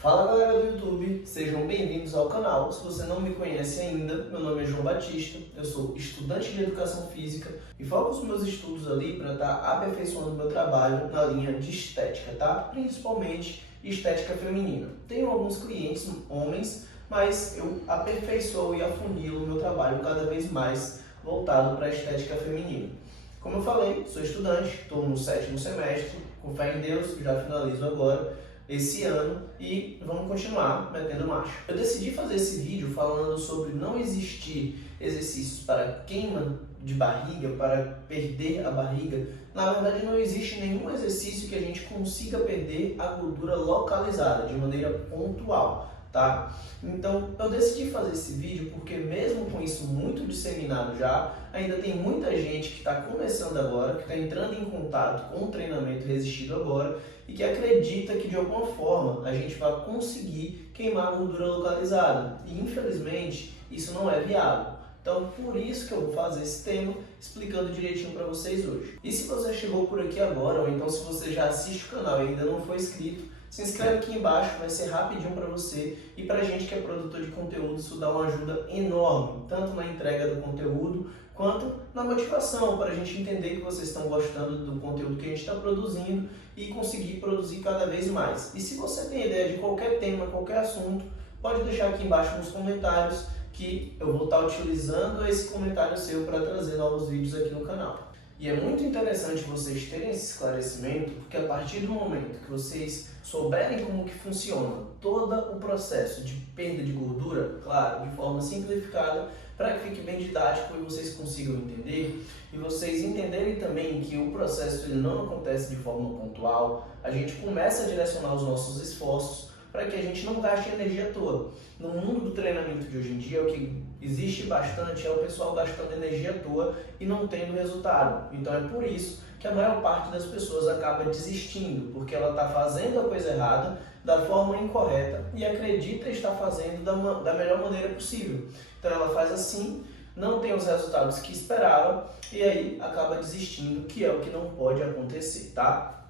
Fala galera do YouTube, sejam bem-vindos ao canal. Se você não me conhece ainda, meu nome é João Batista, eu sou estudante de Educação Física e foco os meus estudos ali para estar aperfeiçoando meu trabalho na linha de estética, tá? Principalmente estética feminina. Tenho alguns clientes homens, mas eu aperfeiçoo e afunilo o meu trabalho cada vez mais voltado para a estética feminina. Como eu falei, sou estudante, estou no 7º semestre, com fé em Deus, já finalizo agora esse ano e vamos continuar metendo marcha. Eu decidi fazer esse vídeo falando sobre não existir exercícios para queima de barriga, para perder a barriga. Na verdade, não existe nenhum exercício que a gente consiga perder a gordura localizada, de maneira pontual, tá? Então, eu decidi fazer esse vídeo porque mesmo com isso muito disseminado já, ainda tem muita gente que está começando agora, que está entrando em contato com o treinamento resistido agora e que acredita que de alguma forma a gente vai conseguir queimar a gordura localizada. E infelizmente isso não é viável. Então por isso que eu vou fazer esse tema explicando direitinho para vocês hoje. E se você chegou por aqui agora, ou então se você já assiste o canal e ainda não foi inscrito, se inscreve aqui embaixo, vai ser rapidinho para você e para a gente que é produtor de conteúdo isso dá uma ajuda enorme, tanto na entrega do conteúdo quanto na motivação, para a gente entender que vocês estão gostando do conteúdo que a gente está produzindo e conseguir produzir cada vez mais. E se você tem ideia de qualquer tema, qualquer assunto, pode deixar aqui embaixo nos comentários que eu vou estar utilizando esse comentário seu para trazer novos vídeos aqui no canal. E é muito interessante vocês terem esse esclarecimento, porque a partir do momento que vocês souberem como que funciona todo o processo de perda de gordura, claro, de forma simplificada, para que fique bem didático e vocês consigam entender, e vocês entenderem também que o processo ele não acontece de forma pontual, a gente começa a direcionar os nossos esforços para que a gente não gaste energia à toa. No mundo do treinamento de hoje em dia, o que existe bastante é o pessoal gastando energia à toa e não tendo resultado. Então é por isso que a maior parte das pessoas acaba desistindo, porque ela está fazendo a coisa errada, da forma incorreta e acredita estar fazendo da melhor maneira possível. Então ela faz assim, não tem os resultados que esperava e aí acaba desistindo, que é o que não pode acontecer, tá?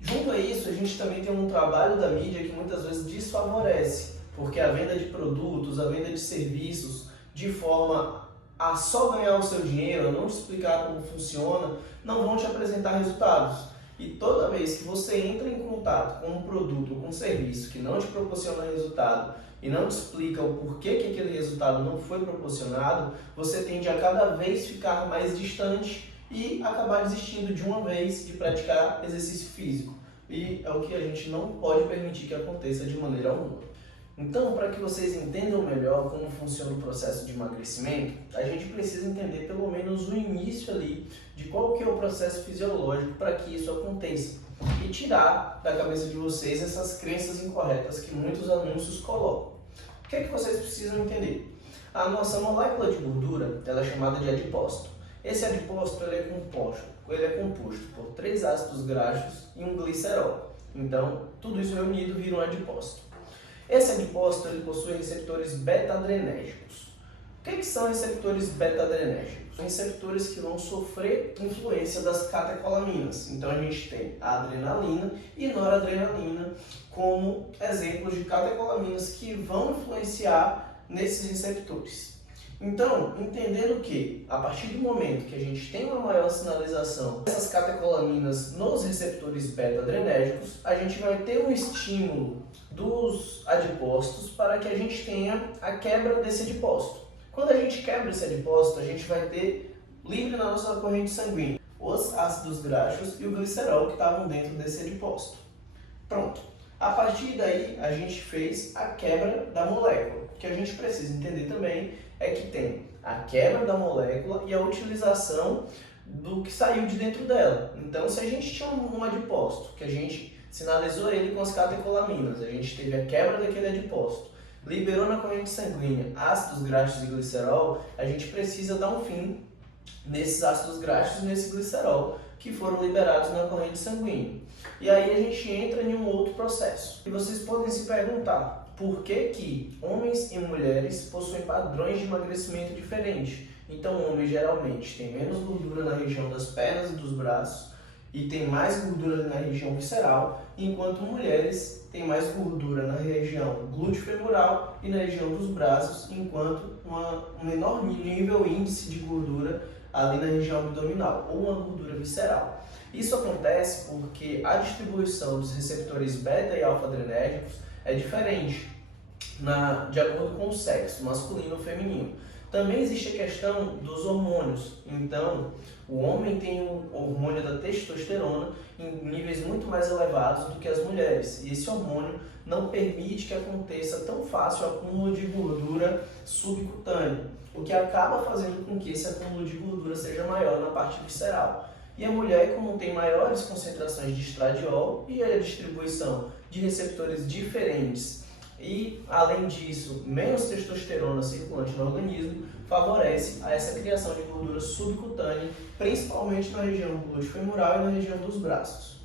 Junto a isso, a gente também tem um trabalho da mídia que muitas vezes desfavorece, porque a venda de produtos, a venda de serviços, de forma a só ganhar o seu dinheiro, a não te explicar como funciona, não vão te apresentar resultados. E toda vez que você entra em contato com um produto ou com um serviço que não te proporciona resultado e não te explica o porquê que aquele resultado não foi proporcionado, você tende a cada vez ficar mais distante e acabar desistindo de uma vez de praticar exercício físico. E é o que a gente não pode permitir que aconteça de maneira alguma. Então, para que vocês entendam melhor como funciona o processo de emagrecimento, a gente precisa entender pelo menos o início ali de qual que é o processo fisiológico para que isso aconteça e tirar da cabeça de vocês essas crenças incorretas que muitos anúncios colocam. O que é que vocês precisam entender? A nossa molécula de gordura ela é chamada de adipócito. Esse adipócito ele é composto por 3 ácidos graxos e um glicerol. Então, tudo isso reunido vira um adipócito. Esse adipócito ele possui receptores beta-adrenérgicos. O que são receptores beta-adrenérgicos? São receptores que vão sofrer influência das catecolaminas. Então a gente tem a adrenalina e noradrenalina como exemplos de catecolaminas que vão influenciar nesses receptores. Então, entendendo que a partir do momento que a gente tem uma maior sinalização dessas catecolaminas nos receptores beta-adrenérgicos, a gente vai ter um estímulo dos adipócitos para que a gente tenha a quebra desse adipócito. Quando a gente quebra esse adipócito, a gente vai ter livre na nossa corrente sanguínea os ácidos graxos e o glicerol que estavam dentro desse adipócito. Pronto. A partir daí, a gente fez a quebra da molécula. O que a gente precisa entender também é que tem a quebra da molécula e a utilização do que saiu de dentro dela. Então, se a gente tinha um adipócito, que a gente sinalizou ele com as catecolaminas, a gente teve a quebra daquele adipócito, liberou na corrente sanguínea ácidos graxos e glicerol, a gente precisa dar um fim nesses ácidos graxos e nesse glicerol que foram liberados na corrente sanguínea. E aí a gente entra em um outro processo. E vocês podem se perguntar, por que homens e mulheres possuem padrões de emagrecimento diferentes? Então, homens geralmente têm menos gordura na região das pernas e dos braços, e tem mais gordura na região visceral, enquanto mulheres têm mais gordura na região glúteo-femoral e na região dos braços, enquanto um menor nível índice de gordura ali na região abdominal, ou uma gordura visceral. Isso acontece porque a distribuição dos receptores beta e alfa-adrenérgicos é diferente de acordo com o sexo, masculino ou feminino. Também existe a questão dos hormônios. Então, o homem tem o hormônio da testosterona em níveis muito mais elevados do que as mulheres. E esse hormônio não permite que aconteça tão fácil o acúmulo de gordura subcutânea, o que acaba fazendo com que esse acúmulo de gordura seja maior na parte visceral. E a mulher, como tem maiores concentrações de estradiol e a distribuição de receptores diferentes, e, além disso, menos testosterona circulante no organismo, favorece a essa criação de gordura subcutânea, principalmente na região glúteo-femoral e na região dos braços.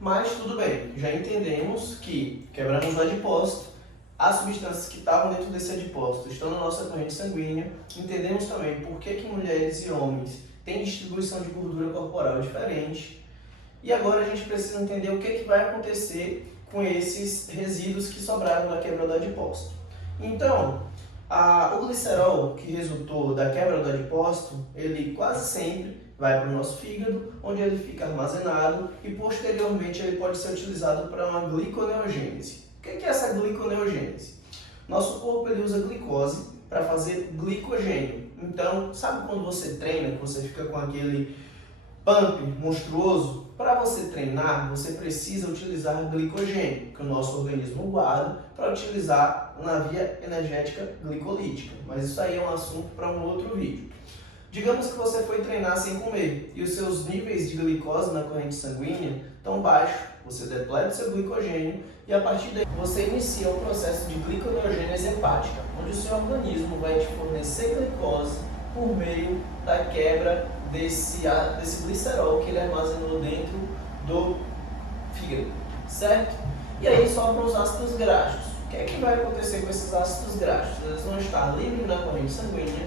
Mas tudo bem, já entendemos que quebramos o adipócito, as substâncias que estavam dentro desse adipócito estão na nossa corrente sanguínea, entendemos também por que mulheres e homens têm distribuição de gordura corporal diferente, e agora a gente precisa entender o que vai acontecer com esses resíduos que sobraram da quebra do adipócito. Então, o glicerol que resultou da quebra do adipócito, ele quase sempre vai para o nosso fígado, onde ele fica armazenado e posteriormente ele pode ser utilizado para uma gliconeogênese. O que é essa gliconeogênese? Nosso corpo ele usa glicose para fazer glicogênio. Então, sabe quando você treina, que você fica com aquele pump monstruoso? Para você treinar, você precisa utilizar glicogênio, que o nosso organismo guarda para utilizar na via energética glicolítica. Mas isso aí é um assunto para um outro vídeo. Digamos que você foi treinar sem comer e os seus níveis de glicose na corrente sanguínea estão baixos. Você depleta o seu glicogênio e a partir daí você inicia um processo de gliconeogênese hepática, onde o seu organismo vai te fornecer glicose por meio da quebra desse glicerol que ele armazenou dentro do fígado, certo? E aí sobram os ácidos graxos. O que é que vai acontecer com esses ácidos graxos? Eles vão estar livres na corrente sanguínea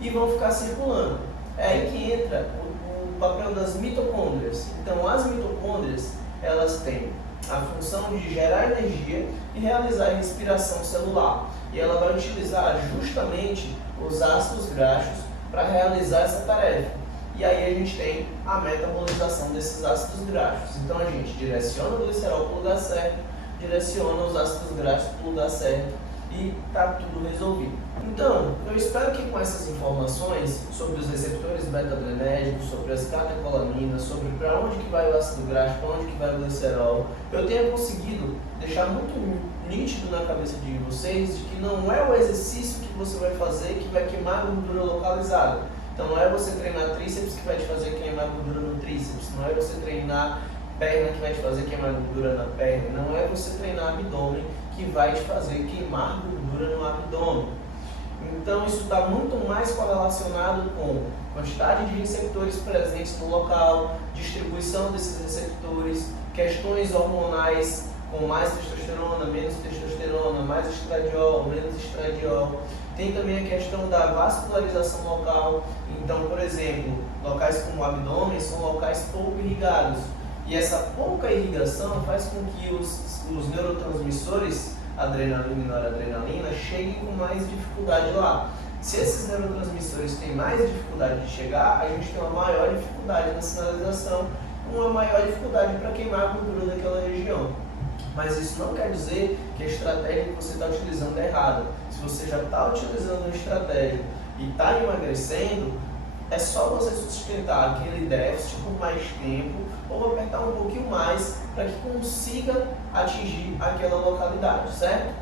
e vão ficar circulando. É aí que entra o papel das mitocôndrias. Então, as mitocôndrias, elas têm a função de gerar energia e realizar a respiração celular. E ela vai utilizar justamente os ácidos graxos para realizar essa tarefa. E aí a gente tem a metabolização desses ácidos graxos. Então a gente direciona o glicerol para o lugar certo, direciona os ácidos graxos para o lugar certo e está tudo resolvido. Então, eu espero que com essas informações sobre os receptores beta-adrenérgicos, sobre as catecolaminas, sobre para onde que vai o ácido graxo, para onde que vai o glicerol, eu tenha conseguido deixar muito nítido na cabeça de vocês de que não é o exercício que você vai fazer que vai queimar a gordura localizada. Então não é você treinar tríceps que vai te fazer queimar gordura no tríceps, não é você treinar perna que vai te fazer queimar gordura na perna, não é você treinar abdômen que vai te fazer queimar gordura no abdômen. Então isso está muito mais correlacionado com quantidade de receptores presentes no local, distribuição desses receptores, questões hormonais com mais testosterona, menos testosterona, mais estradiol, menos estradiol. Tem também a questão da vascularização local. Então, por exemplo, locais como o abdômen são locais pouco irrigados. E essa pouca irrigação faz com que os neurotransmissores, adrenalina e noradrenalina, cheguem com mais dificuldade lá. Se esses neurotransmissores têm mais dificuldade de chegar, a gente tem uma maior dificuldade na sinalização, uma maior dificuldade para queimar a gordura daquela região. Mas isso não quer dizer que a estratégia que você está utilizando é errada. Se você já está utilizando uma estratégia e está emagrecendo, é só você sustentar aquele déficit por mais tempo ou apertar um pouquinho mais para que consiga atingir aquela localidade, certo?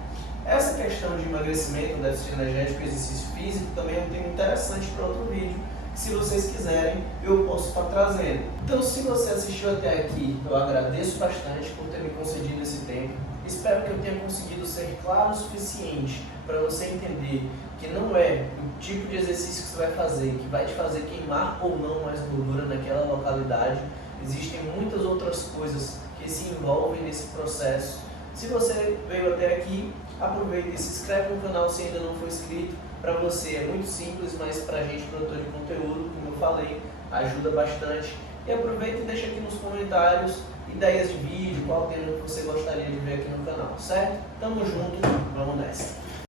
Essa questão de emagrecimento, déficit energético e exercício físico também é um tema interessante para outro vídeo. Se vocês quiserem, eu posso estar trazendo. Então, se você assistiu até aqui, eu agradeço bastante por ter me concedido esse tempo. Espero que eu tenha conseguido ser claro o suficiente para você entender que não é o tipo de exercício que você vai fazer que vai te fazer queimar ou não mais gordura naquela localidade. Existem muitas outras coisas que se envolvem nesse processo. Se você veio até aqui, aproveita e se inscreve no canal se ainda não for inscrito. Para você é muito simples, mas para a gente, produtor de conteúdo, como eu falei, ajuda bastante. E aproveita e deixa aqui nos comentários ideias de vídeo, qual tema que você gostaria de ver aqui no canal, certo? Tamo junto, vamos nessa!